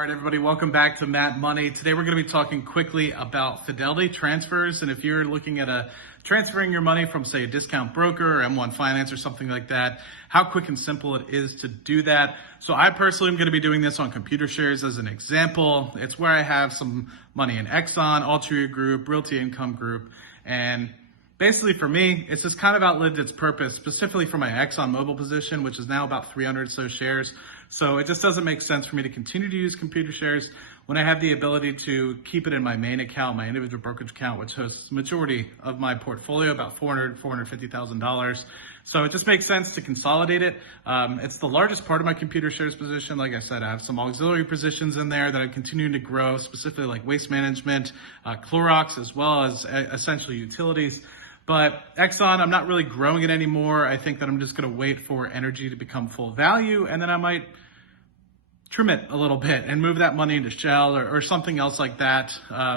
All right, everybody, welcome back to Matt Money. Today we're going to be talking quickly about Fidelity transfers. And if you're looking at transferring your money from, say, a discount broker or M1 Finance or something like that, how quick and simple it is to do that. So I personally am going to be doing this on computer shares as an example. It's where I have some money in Exxon, Altria Group, Realty Income Group, and basically for me, it's just kind of outlived its purpose, specifically for my Exxon Mobil position, which is now about 300 or so shares. So it just doesn't make sense for me to continue to use computer shares when I have the ability to keep it in my main account, my individual brokerage account, which hosts the majority of my portfolio, about $450,000. So it just makes sense to consolidate it. It's the largest part of my computer shares position. Like I said, I have some auxiliary positions in there that I'm continuing to grow, specifically like waste management, Clorox, as well as essentially utilities. But Exxon, I'm not really growing it anymore. I think that I'm just going to wait for energy to become full value, and then I might trim it a little bit and move that money into Shell or something else like that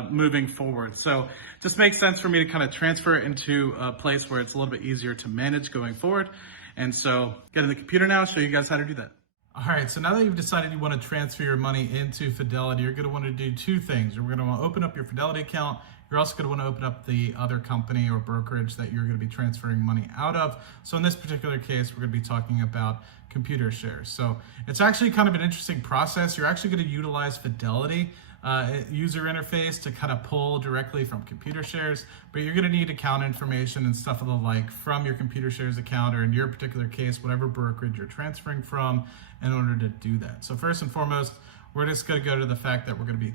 moving forward. So it just makes sense for me to kind of transfer it into a place where it's a little bit easier to manage going forward. And so get in the computer now, show you guys how to do that. All right, so now that you've decided you want to transfer your money into Fidelity, you're going to want to do two things. You're going to want to open up your Fidelity account. You're also going to want to open up the other company or brokerage that you're going to be transferring money out of. So in this particular case, we're going to be talking about computer shares. So it's actually kind of an interesting process. You're actually going to utilize Fidelity user interface to kind of pull directly from computer shares, but you're going to need account information and stuff of the like from your computer shares account, or in your particular case, whatever brokerage you're transferring from, in order to do that. So first and foremost, we're just going to go to the fact that we're going to be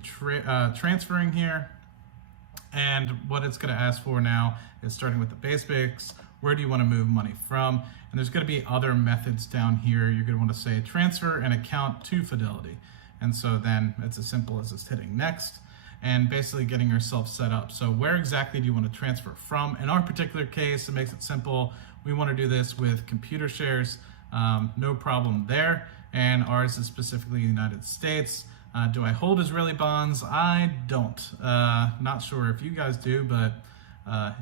transferring here. And what it's going to ask for now is starting with the basics. Where do you want to move money from? And there's going to be other methods down here. You're going to want to say transfer an account to Fidelity. And so then it's as simple as just hitting next and basically getting yourself set up. So where exactly do you want to transfer from? In our particular case, it makes it simple. We want to do this with computer shares, no problem there. And ours is specifically the United States. Do I hold Israeli bonds? I don't. Not sure if you guys do, but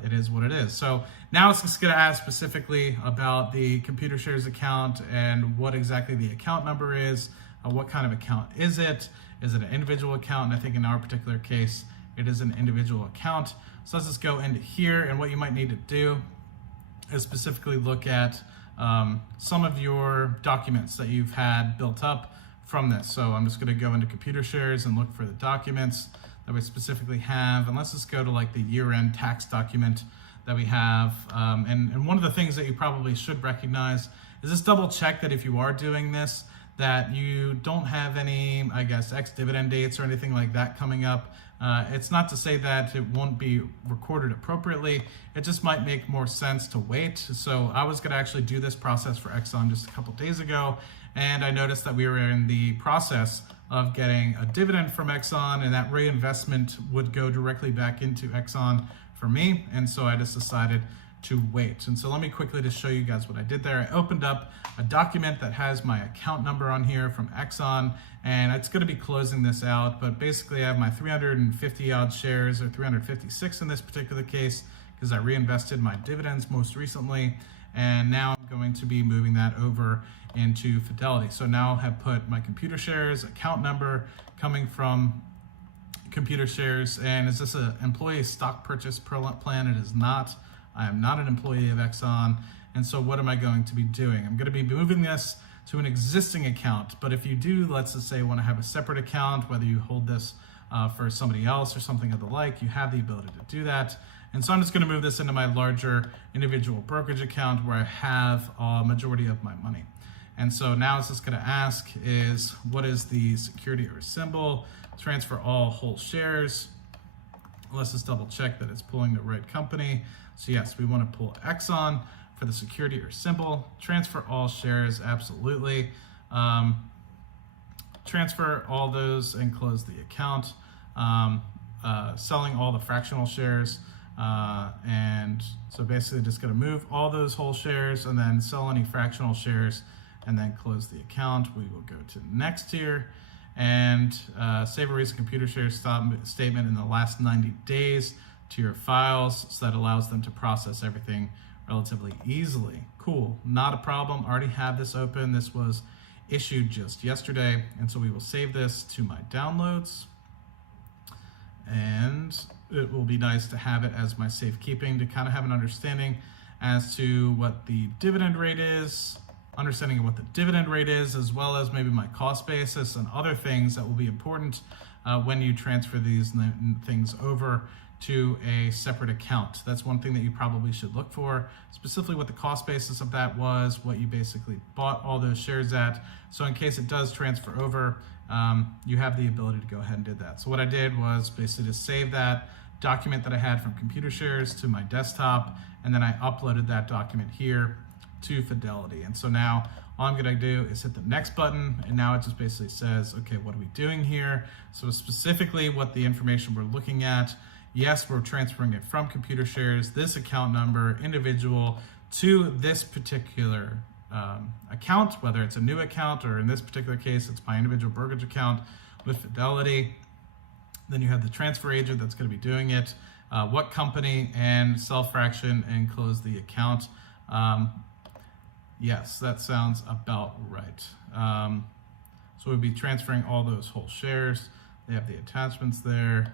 it is what it is. So now it's just going to ask specifically about the computer shares account and what exactly the account number is. What kind of account is it? Is it an individual account? And I think in our particular case, it is an individual account. So let's just go into here, and what you might need to do is specifically look at some of your documents that you've had built up from this. So I'm just going to go into computer shares and look for the documents that we specifically have. And let's just go to like the year-end tax document that we have. And one of the things that you probably should recognize is just double check that if you are doing this, that you don't have any, I guess, ex-dividend dates or anything like that coming up. It's not to say that it won't be recorded appropriately. It just might make more sense to wait. So I was going to actually do this process for Exxon just a couple days ago, and I noticed that we were in the process of getting a dividend from Exxon, and that reinvestment would go directly back into Exxon for me. And so I just decided to wait. And so let me quickly just show you guys what I did there. I opened up a document that has my account number on here from Exxon, and it's going to be closing this out, but basically I have my 350 odd shares, or 356 in this particular case, because I reinvested my dividends most recently, and now I'm going to be moving that over into Fidelity. So now I have put my computer shares account number coming from computer shares. And is this an employee stock purchase plan? It is not. I am not an employee of Exxon. And so what am I going to be doing? I'm going to be moving this to an existing account. But if you do, let's just say, want to have a separate account, whether you hold this for somebody else or something of the like, you have the ability to do that. And so I'm just going to move this into my larger individual brokerage account where I have a majority of my money. And so now it's just going to ask is, what is the security or symbol? Transfer all whole shares. Let's just double check that it's pulling the right company. So yes, we want to pull Exxon for the security or symbol. Transfer all shares, absolutely. Transfer all those and close the account. Selling all the fractional shares. And so basically just going to move all those whole shares and then sell any fractional shares and then close the account. We will go to next here and save a recent computer share statement in the last 90 days to your files, so that allows them to process everything relatively easily. Cool, not a problem. Already have this open. This was issued just yesterday. And so we will save this to my downloads, and it will be nice to have it as my safekeeping to kind of have an understanding as to what the dividend rate is, understanding of what the dividend rate is, as well as maybe my cost basis and other things that will be important when you transfer these things over to a separate account. That's one thing that you probably should look for, specifically what the cost basis of that was, what you basically bought all those shares at. So in case it does transfer over, you have the ability to go ahead and do that. So what I did was basically just save that document that I had from ComputerShares to my desktop, and then I uploaded that document here to Fidelity. And so now all I'm gonna do is hit the next button, and now it just basically says, okay, what are we doing here? So specifically what the information we're looking at, yes, we're transferring it from ComputerShares, this account number, individual, to this particular account, whether it's a new account or in this particular case, it's my individual brokerage account with Fidelity. Then you have the transfer agent that's going to be doing it, what company, and sell fraction and close the account. Yes, that sounds about right. So we'll be transferring all those whole shares. They have the attachments there.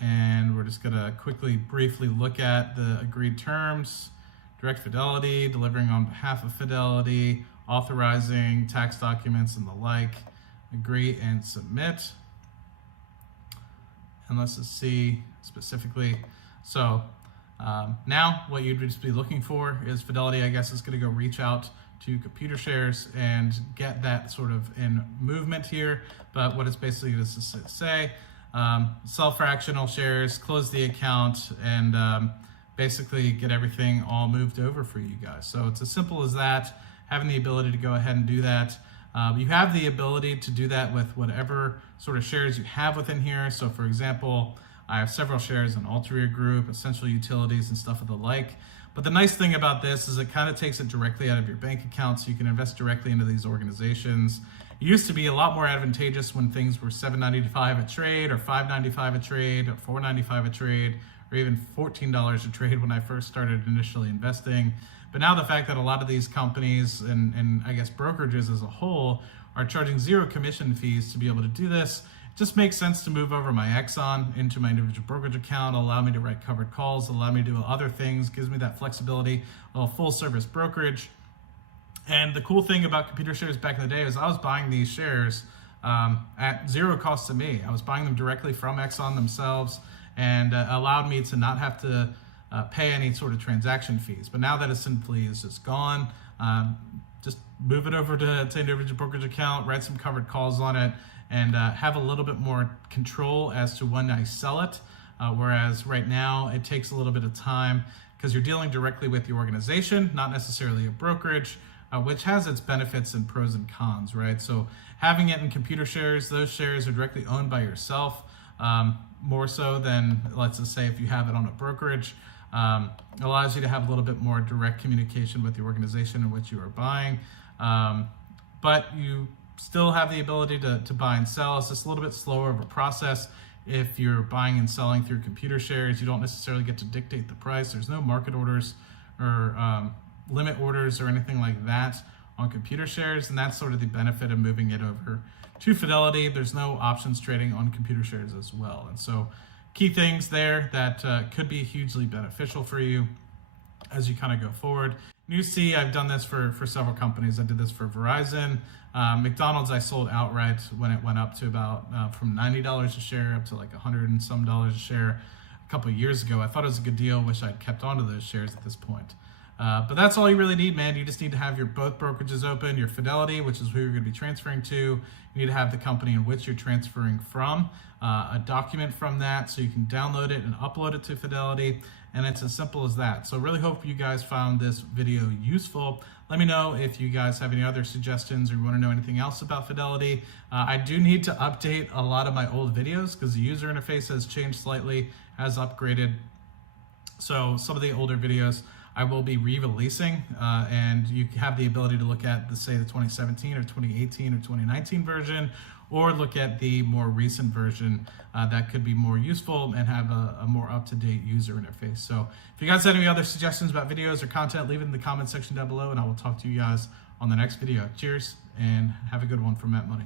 And we're just going to quickly, briefly look at the agreed terms. Direct Fidelity, delivering on behalf of Fidelity, authorizing tax documents and the like. Agree and submit. And let's just see specifically. So now what you'd just be looking for is Fidelity, I guess, is going to go reach out to ComputerShares and get that sort of in movement here. But what it's basically going to say, sell fractional shares, close the account, and basically get everything all moved over for you guys. So it's as simple as that, having the ability to go ahead and do that. You have the ability to do that with whatever sort of shares you have within here. So for example, I have several shares in Altria Group, Essential Utilities, and stuff of the like. But the nice thing about this is it kind of takes it directly out of your bank account, so you can invest directly into these organizations. It used to be a lot more advantageous when things were $7.95 a trade, or $5.95 a trade, or $4.95 a trade, or even $14 a trade when I first started initially investing. But now the fact that a lot of these companies and I guess brokerages as a whole are charging zero commission fees to be able to do this, it just makes sense to move over my Exxon into my individual brokerage account, allow me to write covered calls, allow me to do other things, gives me that flexibility of a full service brokerage. And the cool thing about ComputerShares back in the day is I was buying these shares at zero cost to me. I was buying them directly from Exxon themselves, and allowed me to not have to pay any sort of transaction fees. But now that it simply is just gone, just move it over to individual brokerage account, write some covered calls on it, and have a little bit more control as to when I sell it. Whereas right now it takes a little bit of time because you're dealing directly with the organization, not necessarily a brokerage, which has its benefits and pros and cons, right? So having it in ComputerShares, those shares are directly owned by yourself, more so than, let's just say, if you have it on a brokerage. Allows you to have a little bit more direct communication with the organization in which you are buying, but you still have the ability to buy and sell. It's just a little bit slower of a process. If you're buying and selling through ComputerShares, you don't necessarily get to dictate the price. There's no market orders or limit orders or anything like that on ComputerShares, and that's sort of the benefit of moving it over to Fidelity. There's no options trading on ComputerShares as well, and so key things there that could be hugely beneficial for you as you kind of go forward. You see, I've done this for several companies. I did this for Verizon. McDonald's I sold outright when it went up to about from $90 a share up to like $100 and some a share a couple of years ago. I thought it was a good deal. Wish I'd kept on to those shares at this point. But that's all you really need, man. You just need to have your both brokerages open, your Fidelity, which is who you're going to be transferring to. You need to have the company in which you're transferring from, a document from that so you can download it and upload it to Fidelity. And it's as simple as that. So really hope you guys found this video useful. Let me know if you guys have any other suggestions or you want to know anything else about Fidelity. I do need to update a lot of my old videos because the user interface has changed slightly, has upgraded. So some of the older videos I will be re-releasing, and you have the ability to look at, say, the 2017 or 2018 or 2019 version, or look at the more recent version that could be more useful and have a more up-to-date user interface. So if you guys have any other suggestions about videos or content, leave it in the comment section down below, and I will talk to you guys on on the next video. Cheers, and have a good one from Matt Money.